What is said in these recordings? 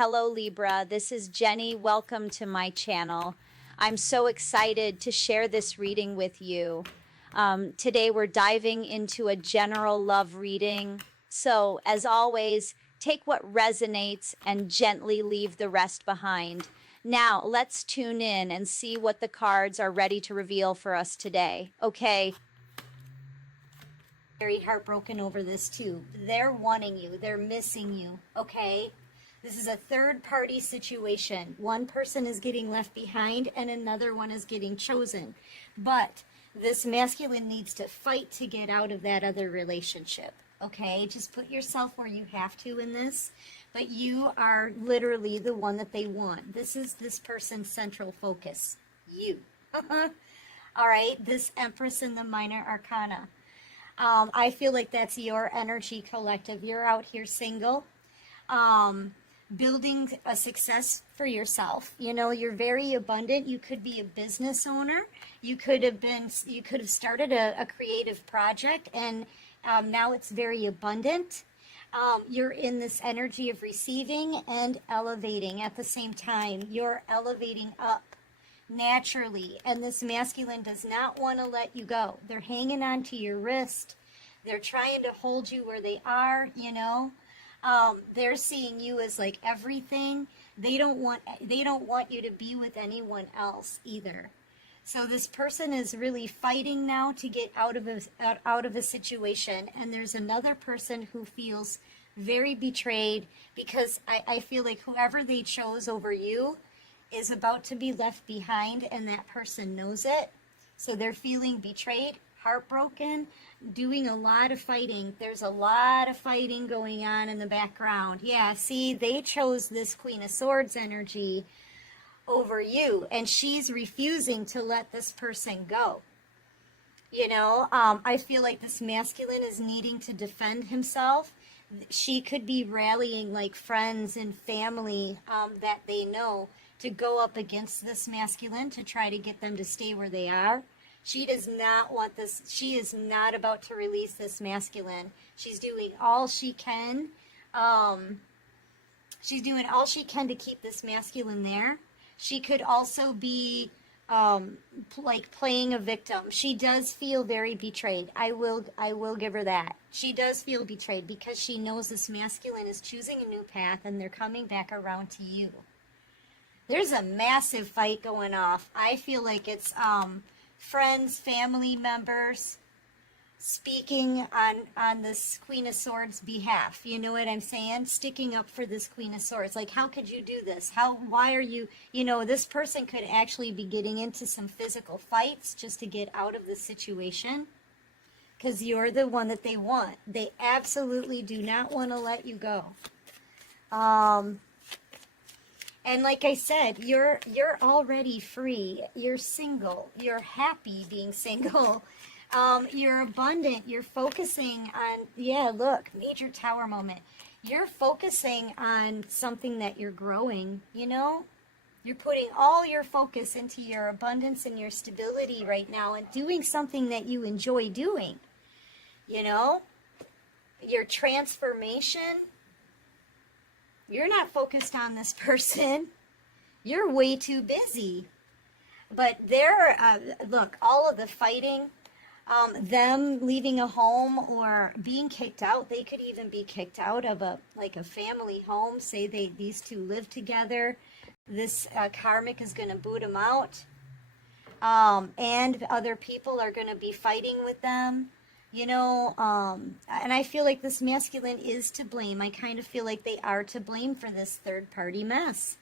Hello Libra, this is Jenny. Welcome to my channel. I'm so excited to share this reading with you. Today we're diving into a general love reading. So as always, take what resonates and gently leave the rest behind. Now let's tune in and see what the cards are ready to reveal for us today. Okay. Very heartbroken over this too. They're wanting you. They're missing you. Okay. This is a third party situation. One person is getting left behind and another one is getting chosen. But this masculine needs to fight to get out of that other relationship. Okay, just put yourself where you have to in this. But you are literally the one that they want. This is this person's central focus. You. All right, this Empress in the Minor Arcana. I feel like that's your energy collective. You're out here single. Building a success for yourself. You know, you're very abundant. You could be a business owner. You could have started a creative project, and now it's very abundant. You're in this energy of receiving and elevating at the same time. You're elevating up naturally, and this masculine does not want to let you go. They're hanging on to your wrist. They're trying to hold you where they are, you know. They're seeing you as like everything. They don't want you to be with anyone else either. So this person is really fighting now to get out of a situation, and there's another person who feels very betrayed because I feel like whoever they chose over you is about to be left behind, and that person knows it. So they're feeling betrayed, heartbroken, doing a lot of fighting. There's a lot of fighting going on in the background. Yeah, see, they chose this Queen of Swords energy over you, and she's refusing to let this person go. You know, I feel like this masculine is needing to defend himself. She could be rallying like friends and family that they know to go up against this masculine to try to get them to stay where they are. She does not want this. She is not about to release this masculine. She's doing all she can. She's doing all she can to keep this masculine there. She could also be like playing a victim. She does feel very betrayed. I will give her that. She does feel betrayed because she knows this masculine is choosing a new path and they're coming back around to you. There's a massive fight going off. I feel like it's friends, family members speaking on this Queen of Swords behalf. You know what I'm saying? Sticking up for this Queen of Swords. Like, how could you do this? Why are you, you know, this person could actually be getting into some physical fights just to get out of the situation. Because you're the one that they want. They absolutely do not want to let you go. And like I said, you're already free. You're single. You're happy being single. You're abundant. You're focusing on, yeah, look, major tower moment. You're focusing on something that you're growing, you know? You're putting all your focus into your abundance and your stability right now and doing something that you enjoy doing, you know? Your transformation. You're not focused on this person. You're way too busy. But look, all of the fighting, them leaving a home or being kicked out. They could even be kicked out of a family home. Say these two live together. This karmic is going to boot them out. And other people are going to be fighting with them. You know, and I feel like this masculine is to blame. I kind of feel like they are to blame for this third party mess.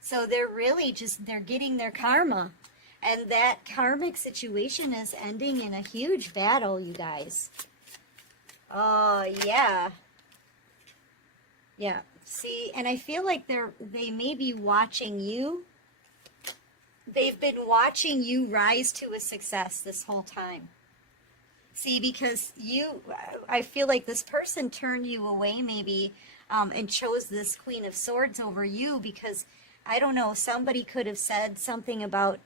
So they're really they're getting their karma. And that karmic situation is ending in a huge battle, you guys. Oh, yeah. Yeah, see, and I feel like they may be watching you. They've been watching you rise to a success this whole time. See, because I feel like this person turned you away maybe and chose this Queen of Swords over you because, I don't know, somebody could have said something about,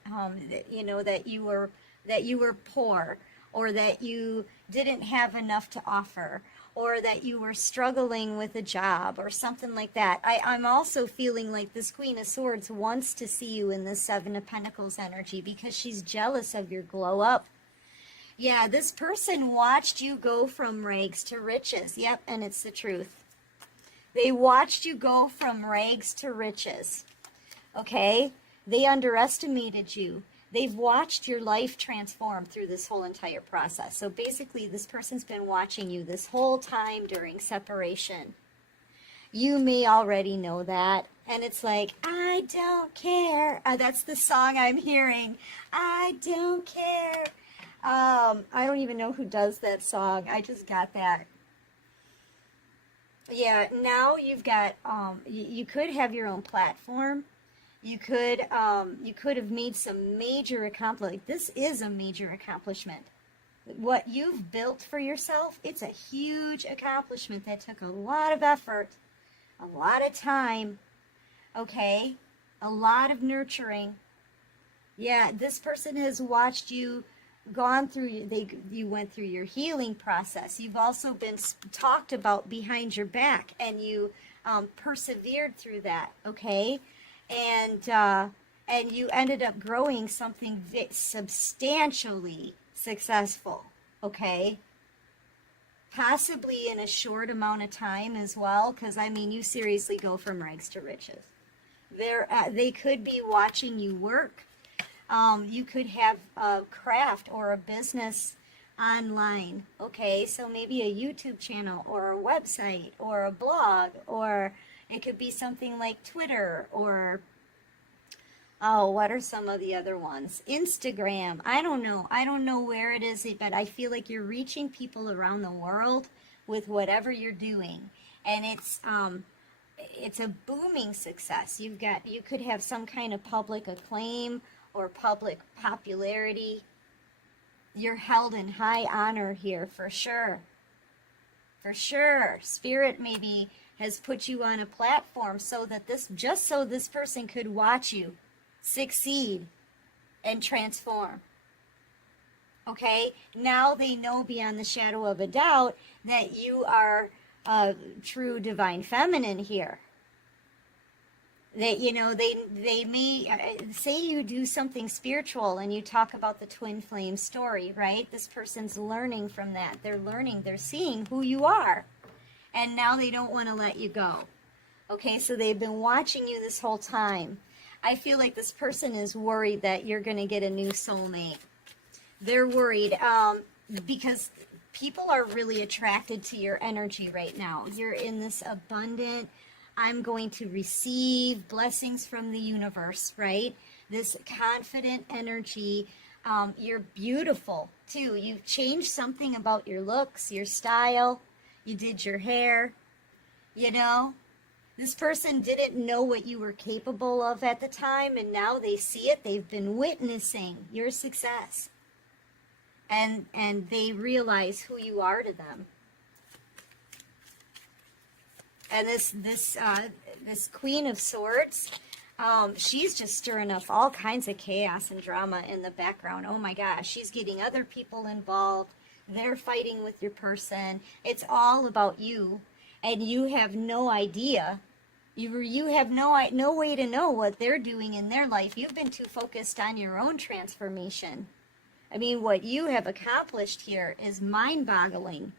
you know, that you were poor or that you didn't have enough to offer or that you were struggling with a job or something like that. I'm also feeling like this Queen of Swords wants to see you in the Seven of Pentacles energy because she's jealous of your glow up. Yeah, this person watched you go from rags to riches. Yep, and it's the truth. They watched you go from rags to riches. Okay? They underestimated you. They've watched your life transform through this whole entire process. So basically, this person's been watching you this whole time during separation. You may already know that. And it's like, I don't care. That's the song I'm hearing. I don't care. I don't even know who does that song. I just got that. Yeah, now you've got, you could have your own platform. You could have made some major accomplishment. Like, this is a major accomplishment. What you've built for yourself, it's a huge accomplishment that took a lot of effort, a lot of time, okay? A lot of nurturing. Yeah, this person has watched you gone through, you went through your healing process. You've also been talked about behind your back, and you persevered through that, okay? And you ended up growing something substantially successful, okay? Possibly in a short amount of time as well, because, I mean, you seriously go from rags to riches. They could be watching you work. You could have a craft or a business online, okay? So maybe a YouTube channel or a website or a blog, or it could be something like Twitter or, oh, what are some of the other ones? Instagram. I don't know. I don't know where it is, but I feel like you're reaching people around the world with whatever you're doing. And it's a booming success. You could have some kind of public acclaim or public popularity. You're held in high honor here, for sure. For sure. Spirit maybe has put you on a platform so that this person could watch you succeed and transform. Okay? Now they know beyond the shadow of a doubt that you are a true divine feminine here. That, you know, they may say you do something spiritual and you talk about the twin flame story, right? This person's learning from that. They're learning, they're seeing who you are. And now they don't want to let you go. Okay, so they've been watching you this whole time. I feel like this person is worried that you're going to get a new soulmate. They're worried because people are really attracted to your energy right now. You're in this abundant, I'm going to receive blessings from the universe, right? This confident energy. You're beautiful, too. You've changed something about your looks, your style. You did your hair, you know? This person didn't know what you were capable of at the time, and now they see it. They've been witnessing your success. And they realize who you are to them. And this Queen of Swords, she's just stirring up all kinds of chaos and drama in the background. Oh my gosh, she's getting other people involved. They're fighting with your person. It's all about you, and you have no idea. You have no way to know what they're doing in their life. You've been too focused on your own transformation. I mean, what you have accomplished here is mind-boggling.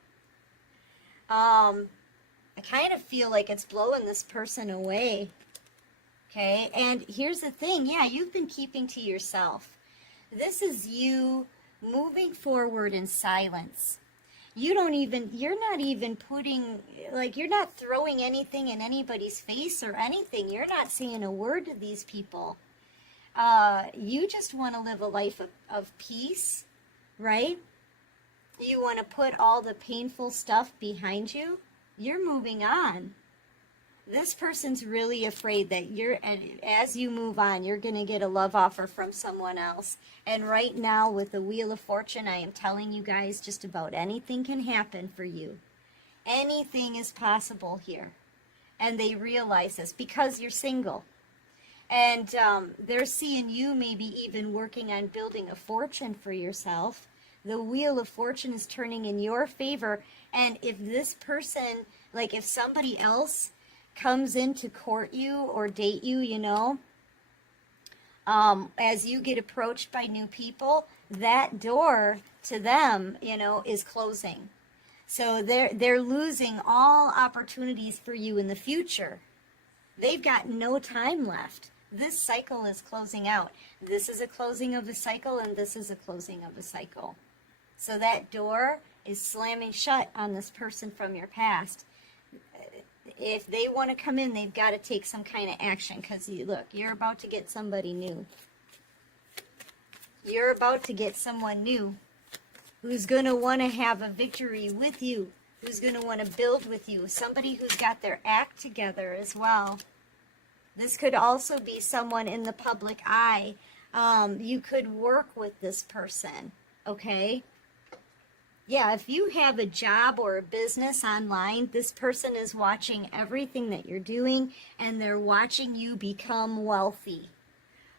I kind of feel like it's blowing this person away. Okay, and here's the thing. Yeah, you've been keeping to yourself. This is you moving forward in silence. You're not even putting, like, you're not throwing anything in anybody's face or anything. You're not saying a word to these people. You just want to live a life of peace, right? You want to put all the painful stuff behind you. You're moving on. This person's really afraid that as you move on, you're going to get a love offer from someone else. And right now, with the Wheel of Fortune, I am telling you guys, just about anything can happen for you. Anything is possible here. And they realize this because you're single. And they're seeing you maybe even working on building a fortune for yourself. The wheel of fortune is turning in your favor. And if this person, like if somebody else comes in to court you or date you, you know, as you get approached by new people, that door to them, you know, is closing. So they're losing all opportunities for you in the future. They've got no time left. This cycle is closing out. This is a closing of a cycle, and this is a closing of a cycle. So that door is slamming shut on this person from your past. If they want to come in, they've got to take some kind of action, because look, you're about to get somebody new. You're about to get someone new who's going to want to have a victory with you, who's going to want to build with you, somebody who's got their act together as well. This could also be someone in the public eye. You could work with this person, okay? Yeah, if you have a job or a business online, this person is watching everything that you're doing, and they're watching you become wealthy,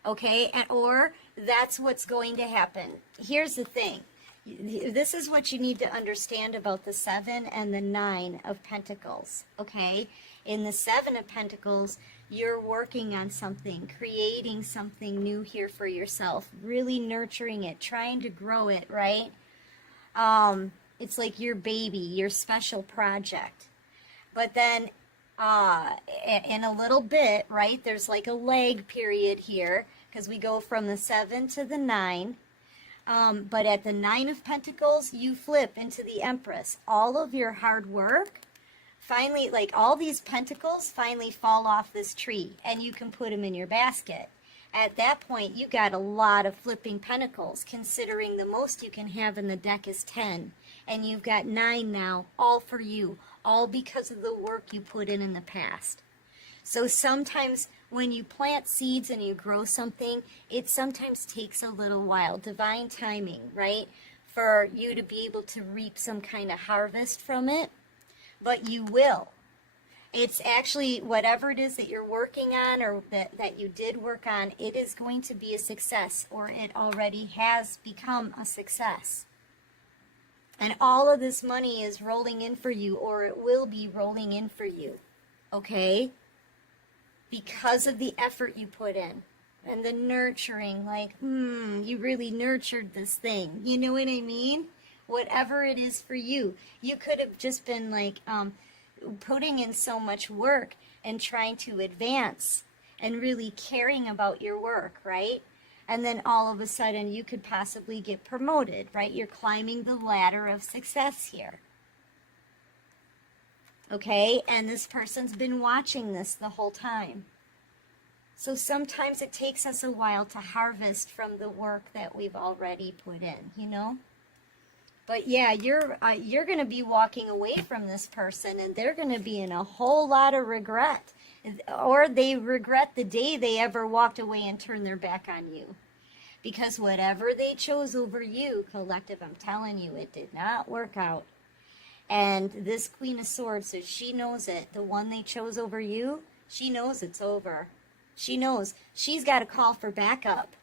okay? Or that's what's going to happen. Here's the thing. This is what you need to understand about the 7 and the 9 of Pentacles, okay? In the 7 of Pentacles, you're working on something, creating something new here for yourself, really nurturing it, trying to grow it, right? It's like your baby, your special project. But then in a little bit, right, there's like a lag period here, because we go from the 7 to the 9. But at the 9 of Pentacles, you flip into the Empress. All of your hard work, finally, like all these pentacles finally fall off this tree, and you can put them in your basket. At that point, you got a lot of flipping pentacles, considering the most you can have in the deck is 10. And you've got 9 now, all for you, all because of the work you put in the past. So sometimes when you plant seeds and you grow something, it sometimes takes a little while, divine timing, right? For you to be able to reap some kind of harvest from it, but you will. It's actually whatever it is that you're working on, or that you did work on, it is going to be a success, or it already has become a success. And all of this money is rolling in for you, or it will be rolling in for you, okay? Because of the effort you put in and the nurturing, like, you really nurtured this thing. You know what I mean? Whatever it is for you. You could have just been like putting in so much work and trying to advance and really caring about your work, right? And then all of a sudden you could possibly get promoted, right? You're climbing the ladder of success here. Okay, and this person's been watching this the whole time. So sometimes it takes us a while to harvest from the work that we've already put in, you know? But yeah, you're going to be walking away from this person, and they're going to be in a whole lot of regret. Or they regret the day they ever walked away and turned their back on you. Because whatever they chose over you, collective, I'm telling you, it did not work out. And this Queen of Swords, so she knows it. The one they chose over you, she knows it's over. She knows. She's got to call for backup.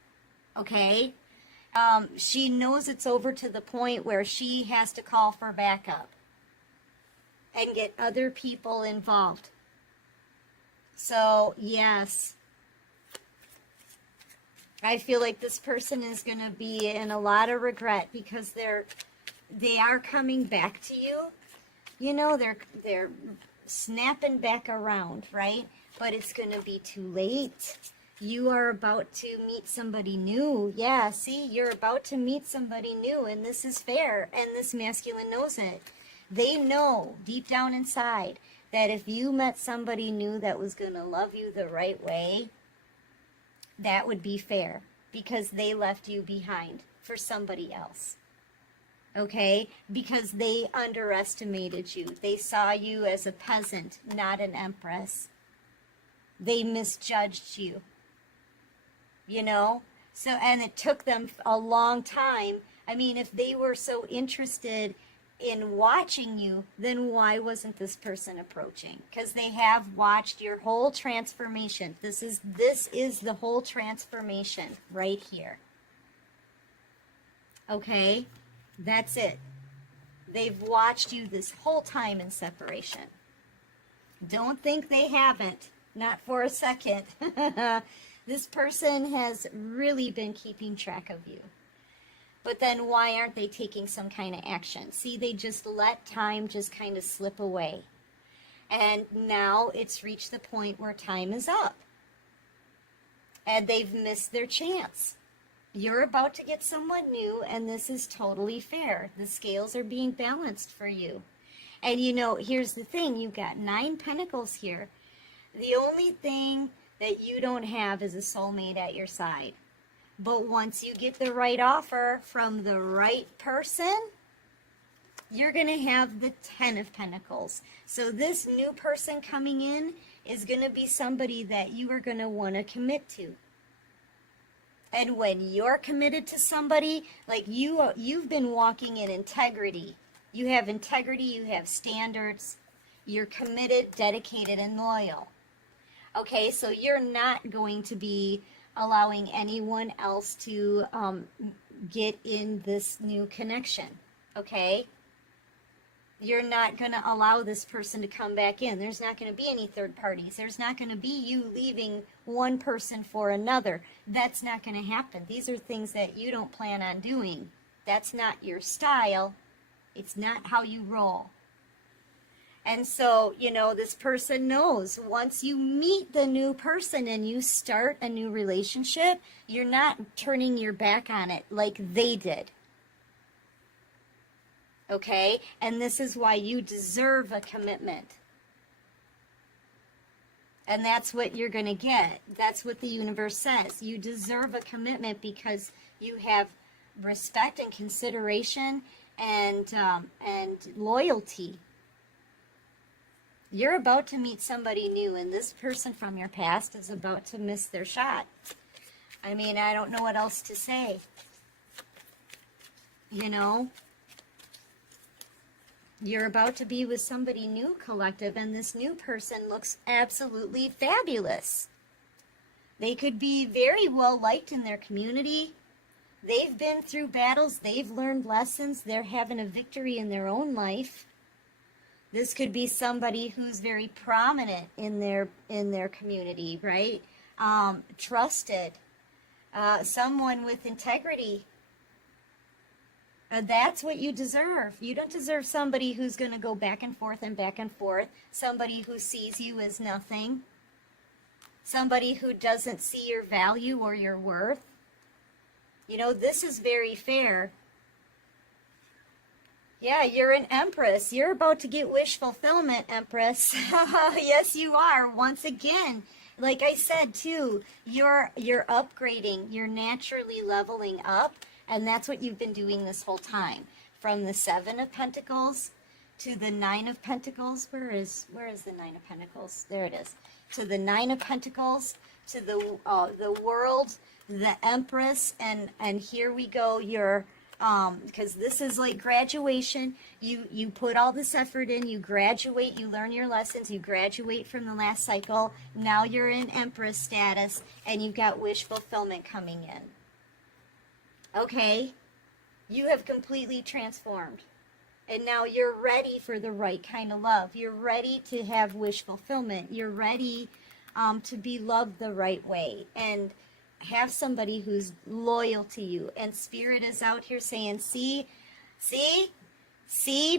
Okay? She knows it's over to the point where she has to call for backup and get other people involved. So, yes. I feel like this person is going to be in a lot of regret, because they are coming back to you. You know, they're snapping back around, right? But it's going to be too late. You are about to meet somebody new. Yeah, see, you're about to meet somebody new, and this is fair, and this masculine knows it. They know deep down inside that if you met somebody new that was going to love you the right way, that would be fair, because they left you behind for somebody else. Okay? Because they underestimated you. They saw you as a peasant, not an empress. They misjudged you. You know? So, and it took them a long time. I mean, if they were so interested in watching you, then why wasn't this person approaching? Because they have watched your whole transformation. This is the whole transformation right here. Okay? That's it. They've watched you this whole time in separation. Don't think they haven't. Not for a second. This person has really been keeping track of you. But then why aren't they taking some kind of action? See, they just let time just kind of slip away. And now it's reached the point where time is up. And they've missed their chance. You're about to get someone new, and this is totally fair. The scales are being balanced for you. And you know, here's the thing. You've got 9 pentacles here. The only thing that you don't have is a soulmate at your side. But once you get the right offer from the right person, you're going to have the 10 of Pentacles. So this new person coming in is going to be somebody that you are going to want to commit to. And when you're committed to somebody, like you've been walking in integrity. You have integrity, you have standards. You're committed, dedicated, and loyal. Okay, so you're not going to be allowing anyone else to get in this new connection. Okay? You're not going to allow this person to come back in. There's not going to be any third parties. There's not going to be you leaving one person for another. That's not going to happen. These are things that you don't plan on doing. That's not your style. It's not how you roll. And so, you know, this person knows once you meet the new person and you start a new relationship, you're not turning your back on it like they did. Okay? And this is why you deserve a commitment. And that's what you're going to get. That's what the universe says. You deserve a commitment because you have respect and consideration and loyalty. You're about to meet somebody new, and this person from your past is about to miss their shot. I mean, I don't know what else to say. You know? You're about to be with somebody new, collective, and this new person looks absolutely fabulous. They could be very well liked in their community. They've been through battles. They've learned lessons. They're having a victory in their own life. This could be somebody who's very prominent in their community, right? Trusted. Someone with integrity. That's what you deserve. You don't deserve somebody who's going to go back and forth and back and forth. Somebody who sees you as nothing. Somebody who doesn't see your value or your worth. You know, this is very fair. Yeah, you're an Empress. You're about to get wish fulfillment, Empress. Yes, you are. Once again, like I said, too, you're upgrading. You're naturally leveling up. And that's what you've been doing this whole time. From the 7 of Pentacles to the 9 of Pentacles. Where is the 9 of Pentacles? There it is. To the 9 of Pentacles, to the World, the Empress, and here we go. You're because this is like graduation. You put all this effort in. You graduate. You learn your lessons. You graduate from the last cycle. Now you're in Empress status, and you've got wish fulfillment coming in. Okay, you have completely transformed. And now you're ready for the right kind of love. You're ready to have wish fulfillment. You're ready to be loved the right way. And have somebody who's loyal to you. And Spirit is out here saying, see,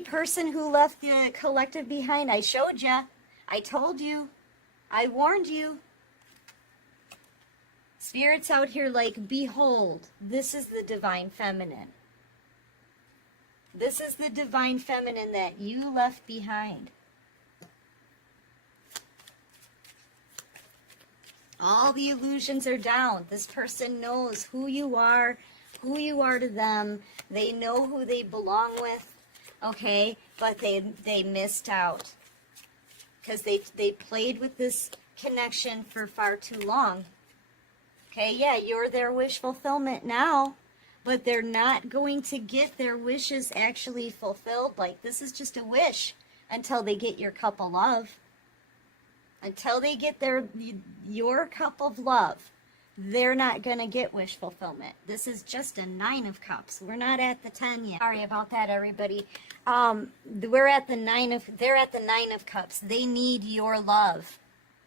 person who left the collective behind. I showed you. I told you. I warned you. Spirit's out here like, behold, this is the divine feminine. This is the divine feminine that you left behind. All the illusions are down. This person knows who you are to them. They know who they belong with, okay? But they missed out because they played with this connection for far too long. Okay, yeah, you're their wish fulfillment now, but they're not going to get their wishes actually fulfilled. Like, this is just a wish until they get your cup of love. Until they get your cup of love, they're not going to get wish fulfillment. This is just a 9 of Cups. We're not at the 10 yet. Sorry about that, everybody. They're at the 9 of Cups. They need your love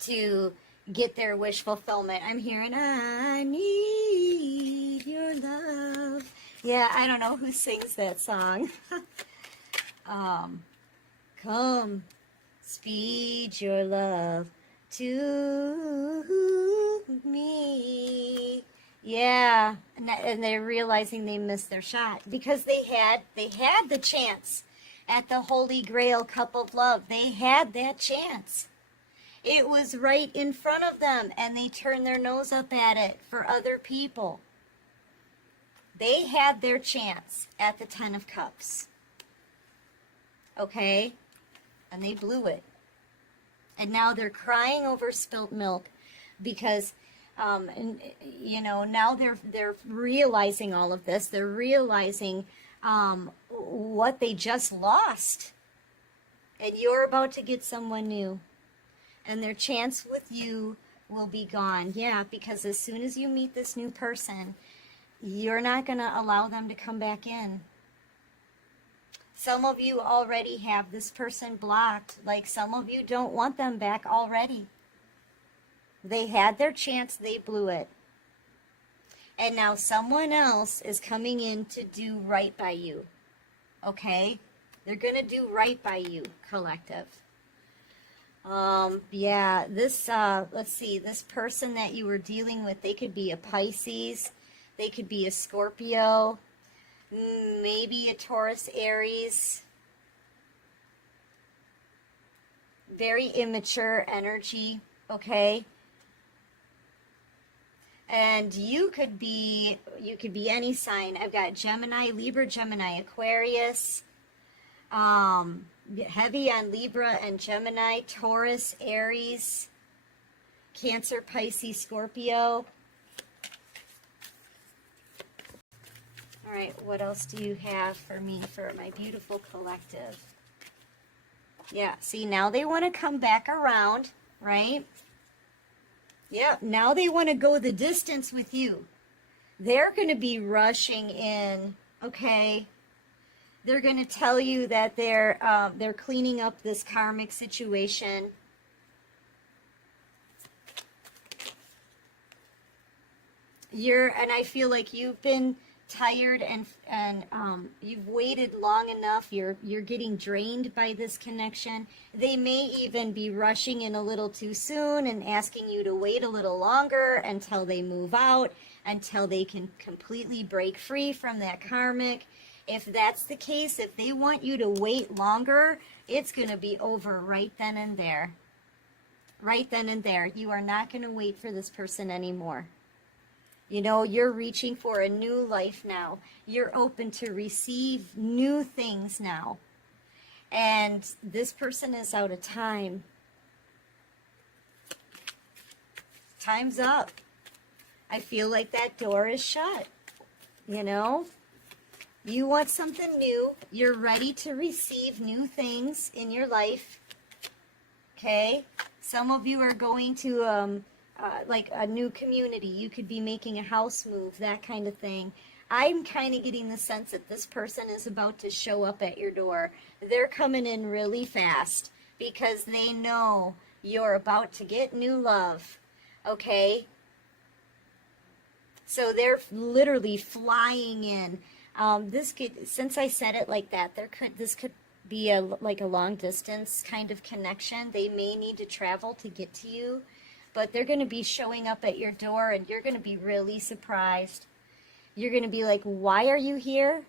to get their wish fulfillment. I'm hearing, I need your love. Yeah, I don't know who sings that song. Come, speed your love to me. Yeah, and they're realizing they missed their shot because they had the chance at the Holy Grail cup of love. They had that chance. It was right in front of them, and they turned their nose up at it for other people. They had their chance at the 10 of Cups. Okay? And they blew it. And now they're crying over spilt milk because, now they're realizing all of this. They're realizing what they just lost. And you're about to get someone new. And their chance with you will be gone. Yeah, because as soon as you meet this new person, you're not going to allow them to come back in. Some of you already have this person blocked. Like some of you don't want them back already. They had their chance, they blew it. And now someone else is coming in to do right by you. Okay? They're going to do right by you, collective. Yeah, let's see, this person that you were dealing with, they could be a Pisces, they could be a Scorpio, maybe a Taurus, Aries, very immature energy, okay? And you could be any sign. I've got Gemini, Libra, Gemini, Aquarius, heavy on Libra and Gemini, Taurus, Aries, Cancer, Pisces, Scorpio. All right, what else do you have for me, for my beautiful collective? Yeah, see, now they want to come back around, right? Yeah, now they want to go the distance with you. They're going to be rushing in, okay? They're going to tell you that they're cleaning up this karmic situation. And I feel like you've been tired and you've waited long enough. You're getting drained by this connection. They may even be rushing in a little too soon and asking you to wait a little longer until they move out, until they can completely break free from that karmic. If that's the case, if they want you to wait longer, it's going to be over right then and there. Right then and there. You are not going to wait for this person anymore. You know, you're reaching for a new life now. You're open to receive new things now. And this person is out of time. Time's up. I feel like that door is shut. You know? You want something new. You're ready to receive new things in your life. Okay? Some of you are going to like a new community. You could be making a house move, that kind of thing. I'm kind of getting the sense that this person is about to show up at your door. They're coming in really fast because they know you're about to get new love. Okay? So they're literally flying in. This could, since I said it like that, this could be like a long distance kind of connection. They may need to travel to get to you, but they're going to be showing up at your door, and you're going to be really surprised. You're going to be like, why are you here?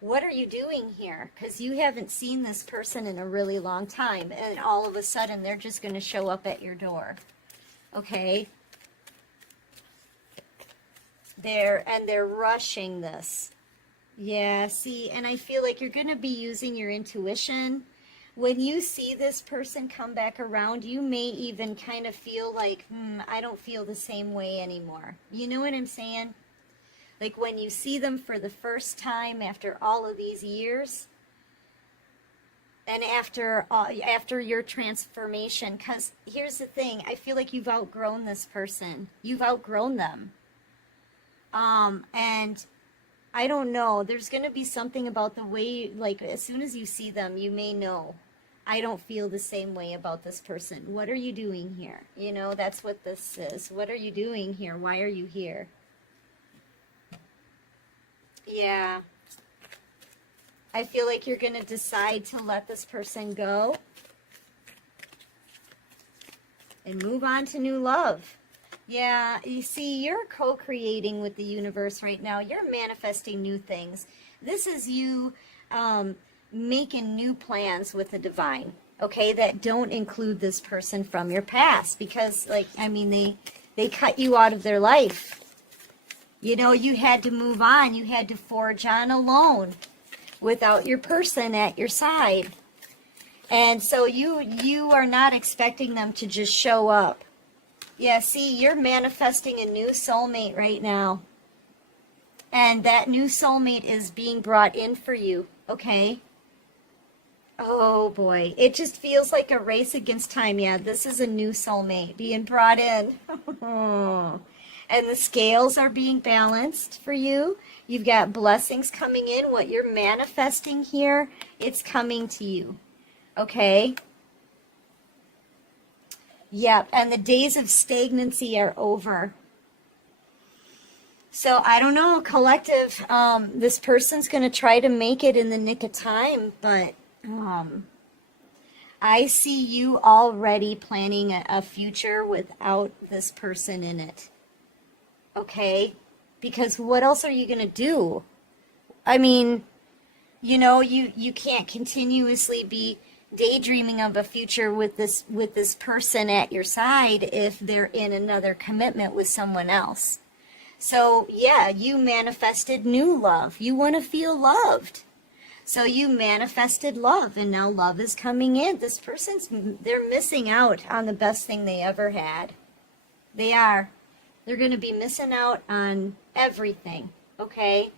What are you doing here? Because you haven't seen this person in a really long time, and all of a sudden they're just going to show up at your door. Okay? They're rushing this. Yeah, see, and I feel like you're going to be using your intuition. When you see this person come back around, you may even kind of feel like, I don't feel the same way anymore. You know what I'm saying? Like when you see them for the first time after all of these years, And after your transformation, because here's the thing, I feel like you've outgrown this person. You've outgrown them. And I don't know, there's going to be something about the way, like, as soon as you see them, you may know, I don't feel the same way about this person. What are you doing here? You know, that's what this is. What are you doing here? Why are you here? Yeah. I feel like you're going to decide to let this person go and move on to new love. Yeah, you see, you're co-creating with the universe right now. You're manifesting new things. This is you making new plans with the divine, okay, that don't include this person from your past. Because, like, I mean, they cut you out of their life. You know, you had to move on. You had to forge on alone, without your person at your side. And so you are not expecting them to just show up. Yeah, see, you're manifesting a new soulmate right now. And that new soulmate is being brought in for you, okay? Oh boy, it just feels like a race against time. Yeah, this is a new soulmate being brought in. And the scales are being balanced for you. You've got blessings coming in. What you're manifesting here, it's coming to you. Okay? Yep, and the days of stagnancy are over. So, I don't know, collective, this person's going to try to make it in the nick of time, but I see you already planning a future without this person in it. Okay? Because what else are you going to do? I mean, you know, you can't continuously be daydreaming of a future with this person at your side if they're in another commitment with someone else. So, yeah, you manifested new love. You want to feel loved. So you manifested love, and now love is coming in. This person's, they're missing out on the best thing they ever had. They are. They're going to be missing out on everything, okay?